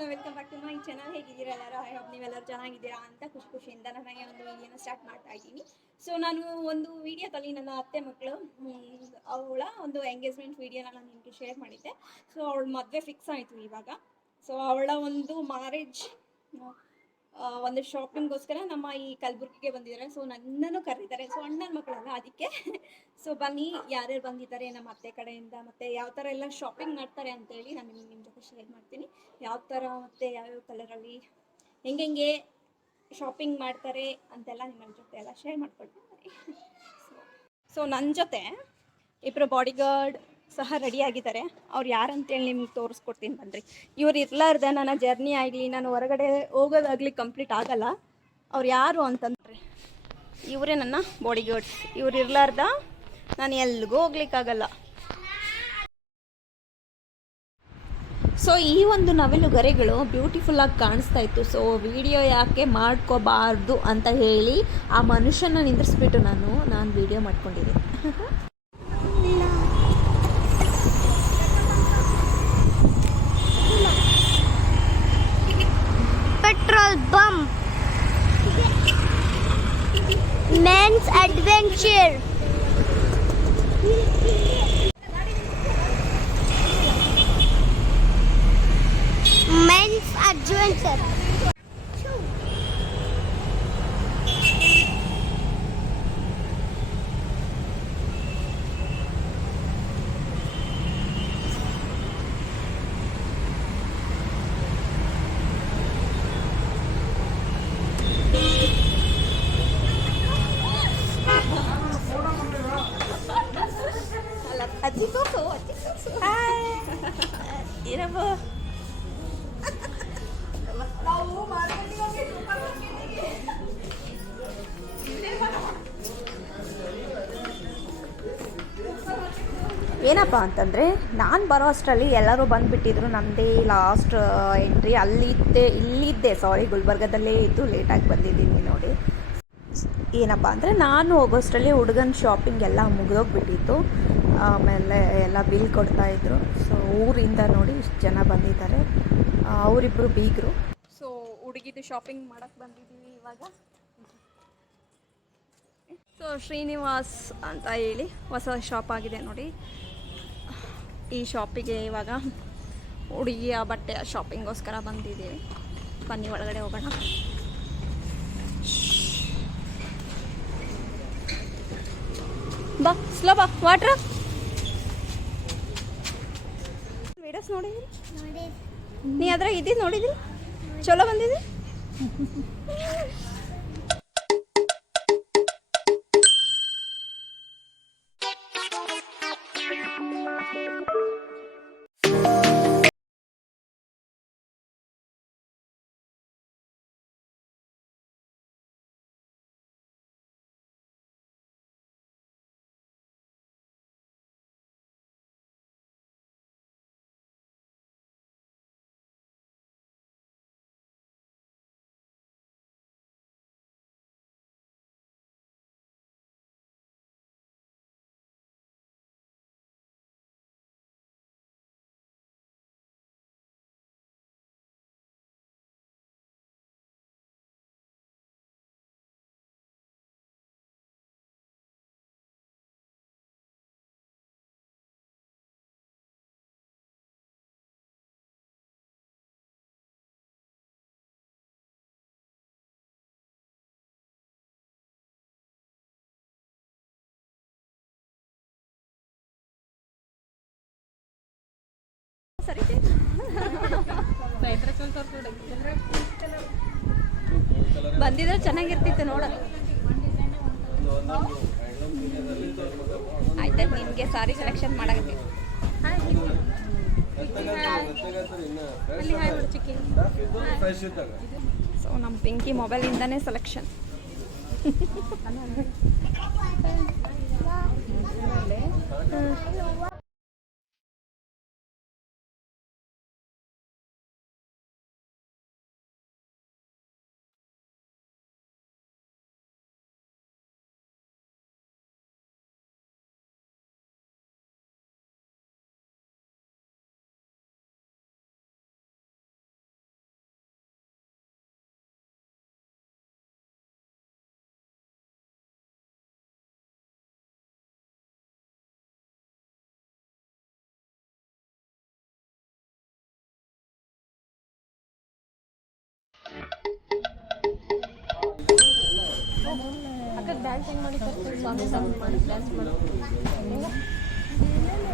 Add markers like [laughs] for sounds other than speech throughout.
Hello welcome back to my channel ಹೇಗಿದ್ದೀರಾ ಎಲ್ಲರೂ? I hope ನೀವೆಲ್ಲರೂ ಚೆನ್ನಾಗಿದ್ದೀರಾ ಅಂತ ಖುಷಿ ಖುಷಿಯಿಂದ ನನಗೆ ಒಂದು ವಿಡಿಯೋನ ಸ್ಟಾರ್ಟ್ ಮಾಡ್ತಾ ಇದ್ದೀನಿ. ಸೊ ನಾನು ಒಂದು ವಿಡಿಯೋದಲ್ಲಿ ನನ್ನ ಅತ್ತೆ ಮಕ್ಕಳು ಅವಳ ಒಂದು ಎಂಗೇಜ್ಮೆಂಟ್ ವಿಡಿಯೋನ ನಾನು ನಿಮಗೆ ಶೇರ್ ಮಾಡಿದ್ದೆ. ಸೊ ಅವಳ ಮದುವೆ ಫಿಕ್ಸ್ ಆಯಿತು ಇವಾಗ. ಸೊ ಅವಳ ಒಂದು ಮ್ಯಾರೇಜ್ ಒಂದು ಶಾಪಿಂಗ್ಗೋಸ್ಕರ ನಮ್ಮ ಈ ಕಲಬುರ್ಗಿಗೆ ಬಂದಿದ್ದಾರೆ. ಸೊ ನನ್ನನ್ನು ಕರೆದಿದ್ದಾರೆ ಸೊ ಅಣ್ಣನ ಮಕ್ಕಳಲ್ಲ ಅದಕ್ಕೆ. ಸೊ ಬನ್ನಿ, ಯಾರ್ಯಾರು ಬಂದಿದ್ದಾರೆ, ನಮ್ಮ ಅತ್ತೆ ಕಡೆಯಿಂದ ಮತ್ತೆ ಯಾವ ಥರ ಎಲ್ಲ ಶಾಪಿಂಗ್ ಮಾಡ್ತಾರೆ ಅಂತೇಳಿ ನಾನು ನಿಮ್ಮ ಜೊತೆ ಶೇರ್ ಮಾಡ್ತೀನಿ. ಯಾವ ಥರ ಮತ್ತು ಯಾವ್ಯಾವ ಕಲರಲ್ಲಿ ಹೆಂಗೆಂಗೆ ಶಾಪಿಂಗ್ ಮಾಡ್ತಾರೆ ಅಂತೆಲ್ಲ ನಿಮ್ಮ ಜೊತೆ ಎಲ್ಲ ಶೇರ್ ಮಾಡ್ಕೊಳ್ತೀನಿ. ಸೊ ನನ್ನ ಜೊತೆ ಇಬ್ಬರು ಬಾಡಿಗಾರ್ಡ್ ಸಹ ರೆಡಿಯಾಗಿದ್ದಾರೆ. ಅವ್ರು ಯಾರಂತೇಳಿ ನಿಮ್ಗೆ ತೋರಿಸ್ಕೊಡ್ತೀನಿ ಬನ್ನಿರಿ ಇವ್ರು ಇರ್ಲಾರ್ದೆ ನನ್ನ ಜರ್ನಿ ಆಗಲಿ, ನಾನು ಹೊರಗಡೆ ಹೋಗೋದಾಗಲಿ ಕಂಪ್ಲೀಟ್ ಆಗಲ್ಲ. ಅವ್ರು ಯಾರು ಅಂತಂದ್ರೆ, ಇವರೇ ನನ್ನ ಬಾಡಿಗಾರ್ಡ್ಸ್. ಇವ್ರು ಇರ್ಲಾರ್ದ, ನಾನು ಎಲ್ಲಿಗೂ ಹೋಗ್ಲಿಕ್ಕಾಗಲ್ಲ ಸೊ ಈ ಒಂದು ನವಿಲುಗರೆಗಳು ಬ್ಯೂಟಿಫುಲ್ ಆಗಿ ಕಾಣಿಸ್ತಾ ಇತ್ತು. ಸೊ ವಿಡಿಯೋ ಯಾಕೆ ಮಾಡ್ಕೋಬಾರ್ದು ಅಂತ ಹೇಳಿ ಆ ಮನುಷ್ಯನ ನಿಂದ್ರಿಸ್ಬಿಟ್ಟು ನಾನು ನಾನು ವಿಡಿಯೋ ಮಾಡ್ಕೊಂಡಿದ್ದೆ [laughs] petrol bump. Men's adventure. Men's adventure. ಏನಪ್ಪ ಅಂತಂದರೆ, ನಾನು ಬರೋ ಅಷ್ಟರಲ್ಲಿ ಎಲ್ಲರೂ ಬಂದುಬಿಟ್ಟಿದ್ರು ನಮ್ಮದೇ ಲಾಸ್ಟ್ ಎಂಟ್ರಿ ಅಲ್ಲಿದ್ದೆ, ಇಲ್ಲಿದ್ದೆ. ಸಾರಿ ಗುಲ್ಬರ್ಗದಲ್ಲೇ ಇದ್ದು ಲೇಟಾಗಿ ಬಂದಿದ್ದೀನಿ ನೋಡಿ. ಏನಪ್ಪ ಅಂದರೆ, ನಾನು ಹೋಗೋಷ್ಟರಲ್ಲಿ ಹುಡುಗನ ಶಾಪಿಂಗ್ ಎಲ್ಲ ಮುಗಿದೋಗ್ಬಿಟ್ಟಿತ್ತು. ಆಮೇಲೆ ಎಲ್ಲ ಬಿಲ್ ಕೊಡ್ತಾಯಿದ್ರು ಸೊ ಊರಿಂದ ನೋಡಿ ಇಷ್ಟು ಜನ ಬಂದಿದ್ದಾರೆ. ಅವರಿಬ್ಬರು ಬೀಗರು. ಹುಡುಗಿದು ಶಾಪಿಂಗ್ ಮಾಡಕ್ ಬಂದಿದ್ದೀವಿ ಇವಾಗ. ಸೊ ಶ್ರೀನಿವಾಸ್ ಅಂತ ಹೇಳಿ ಹೊಸ ಶಾಪ್ ಆಗಿದೆ ನೋಡಿ. ಈ ಶಾಪಿಗೆ ಇವಾಗ ಹುಡುಗಿಯ ಬಟ್ಟೆಯ ಶಾಪಿಂಗೋಸ್ಕರ ಬಂದಿದ್ದೀವಿ ಬನ್ನಿ ಒಳಗಡೆ ಹೋಗೋಣ. ಬಾ ಸ್ಲೋ ಬಾ ವಾಟ್ರ್ ವಿಡಿಯೋಸ್ ನೋಡಿದ್ರಿ? ನೀ ಅದ್ರಾಗ ಇದ್ದಿದ್ದು ನೋಡಿದ್ರಿ? ಚಲೋ ಬಂದಿದ್ರಿ ಸರಿ ಬಂದಿದ್ರೆ ಚೆನ್ನಾಗಿರ್ತಿತ್ತು ನೋಡ. ಆಯ್ತಾ ನಿಮಗೆ ಸಾರಿ ಸೆಲೆಕ್ಷನ್ ಮಾಡಕ್ಕೆ. ಸೊ ನಮ್ಮ ಪಿಂಕಿ ಮೊಬೈಲ್ ಇಂದಾನೇ ಸೆಲೆಕ್ಷನ್ [laughs]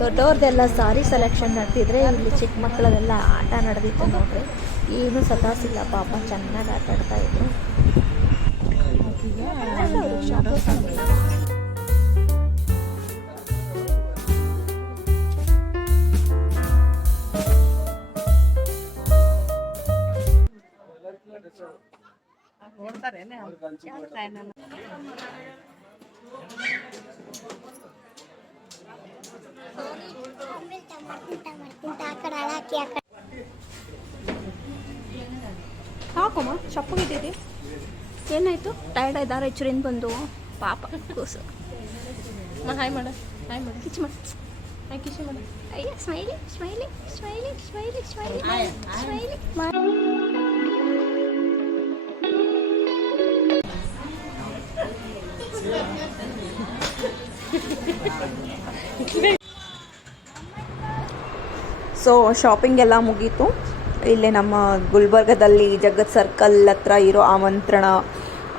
ದೊಡ್ಡವ್ರದ್ದೆಲ್ಲ ಸಾರಿ ಸೆಲೆಕ್ಷನ್ ನಡೆದಿದ್ರೆ ಇಲ್ಲಿ ಚಿಕ್ಕ ಮಕ್ಕಳದೆಲ್ಲ ಆಟ ನಡೆದಿತ್ತು ನೋಡ್ರಿ. ಏನು ಸತಾಸಿಲ್ಲ, ಪಾಪ ಚೆನ್ನಾಗಿ ಆಟ ಆಡ್ತಾ ಇದ್ರು. ಹಾಕಮ್ಮ ಚಪ್ಪಗಿದ್ದೀರಿ ಏನಾಯ್ತು? ಟೈರ್ಡ್ ಆಯ್ದಾರ ಹೆಚ್ಚರಿಂದ ಬಂದು? ಪಾಪ ಕೂಸು. ಹಾಯ್ ಮಾಡ. ಹಾಯ್ ಮಾಡ. ಕಿಚ್ ಮಾಡ. ಹಾಯ್ ಕಿಶಿ ಮಾಡ. ಅಯ್ಯ smiley smiley smiley smiley smiley smiley so shopping ಎಲ್ಲ ಮುಗೀತು. ಇಲ್ಲೇ ನಮ್ಮ ಗುಲ್ಬರ್ಗದಲ್ಲಿ ಜಗತ್ ಸರ್ಕಲ್ ಹತ್ರ ಇರೋ ಆಮಂತ್ರಣ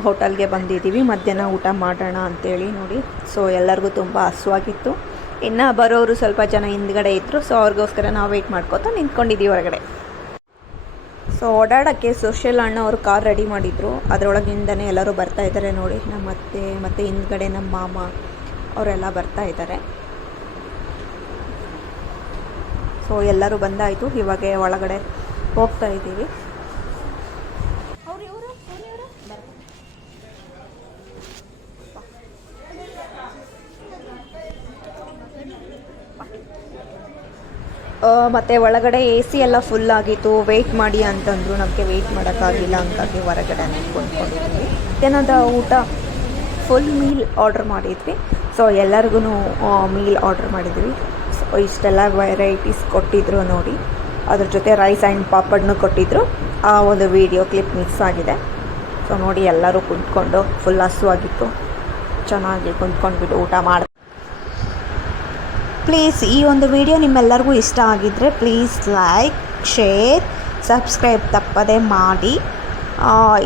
ಹೋಟೆಲ್ಗೆ ಬಂದಿದ್ದೀವಿ. ಮಧ್ಯಾಹ್ನ ಊಟ ಮಾಡೋಣ ಅಂತೇಳಿ ನೋಡಿ. ಸೊ ಎಲ್ಲರಿಗೂ ತುಂಬ ಹಸುವಾಗಿತ್ತು. ಇನ್ನು ಬರೋರು ಸ್ವಲ್ಪ ಜನ ಹಿಂದ್ಗಡೆ ಇದ್ದರು ಸೊ ಅವ್ರಿಗೋಸ್ಕರ ನಾವು ವೆಯ್ಟ್ ಮಾಡ್ಕೋತಾ ನಿಂತ್ಕೊಂಡಿದ್ದೀವಿ ಹೊರಗಡೆ. ಸೊ ಓಡಾಡೋಕ್ಕೆ ಸುಶೀಲ್ ಅಣ್ಣ ಅವರು ಕಾರ್ ರೆಡಿ ಮಾಡಿದರು. ಅದರೊಳಗಿಂದನೇ ಎಲ್ಲರೂ ಬರ್ತಾ ಇದ್ದಾರೆ ನೋಡಿ. ನಮ್ಮ ಅತ್ತೆ ಮತ್ತು ಹಿಂದ್ಗಡೆ ನಮ್ಮ ಮಾಮ, ಅವರೆಲ್ಲ ಬರ್ತಾ ಇದ್ದಾರೆ ಸೊ ಎಲ್ಲರೂ ಬಂದಾಯಿತು. ಇವಾಗ ಒಳಗಡೆ ಹೋಗ್ತಾ ಇದ್ದೀವಿ. ಮತ್ತು ಒಳಗಡೆ ಎ ಸಿ ಎಲ್ಲ ಫುಲ್ ಆಗಿತ್ತು. ವೆಯ್ಟ್ ಮಾಡಿ ಅಂತಂದ್ರು. ನಮಗೆ ವೆಯ್ಟ್ ಮಾಡೋಕ್ಕಾಗಿಲ್ಲ ಹಂಗಾಗಿ ಹೊರಗಡೆ ಕೊಂಡ್ಕೊಂಡಿದ್ವಿ ಏನಾದ ಊಟ ಫುಲ್ ಮೀಲ್ ಆರ್ಡ್ರ್ ಮಾಡಿದ್ವಿ. ಸೊ ಎಲ್ಲರಿಗೂ ಮೀಲ್ ಆರ್ಡ್ರ್ ಮಾಡಿದ್ವಿ. ಇಷ್ಟೆಲ್ಲ ವೆರೈಟೀಸ್ ಕೊಟ್ಟಿದ್ರು ನೋಡಿ. ಅದ್ರ ಜೊತೆ ರೈಸ್ ಆ್ಯಂಡ್ ಪಾಪಡ್ನು ಕೊಟ್ಟಿದ್ರು. ಆ ಒಂದು ವಿಡಿಯೋ ಕ್ಲಿಪ್ ಮಿಕ್ಸ್ ಆಗಿದೆ. ಸೊ ನೋಡಿ ಎಲ್ಲರೂ ಕುಂತ್ಕೊಂಡು ಫುಲ್ ಹಸುವಾಗಿತ್ತು. ಚೆನ್ನಾಗಿ ಕುಂತ್ಕೊಂಡ್ಬಿಟ್ಟು ಊಟ ಮಾಡಿ ಪ್ಲೀಸ್ ಈ ಒಂದು ವಿಡಿಯೋ ನಿಮ್ಮೆಲ್ಲರಿಗೂ ಇಷ್ಟ ಆಗಿದ್ದರೆ ಪ್ಲೀಸ್ ಲೈಕ್ ಶೇರ್ ಸಬ್ಸ್ಕ್ರೈಬ್ ತಪ್ಪದೆ ಮಾಡಿ.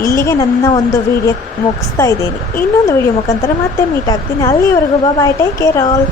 ಇಲ್ಲಿಗೆ ನನ್ನ ಒಂದು ವಿಡಿಯೋ ಮುಗಿಸ್ತಾ ಇದ್ದೀನಿ. ಇನ್ನೊಂದು ವಿಡಿಯೋ ಮುಖಾಂತರ ಮತ್ತೆ ಮೀಟ್ ಆಗ್ತೀನಿ. ಅಲ್ಲಿವರೆಗೂ ಬಾಯ್ ಟೇಕ್ ಕೇರ್ ಆಲ್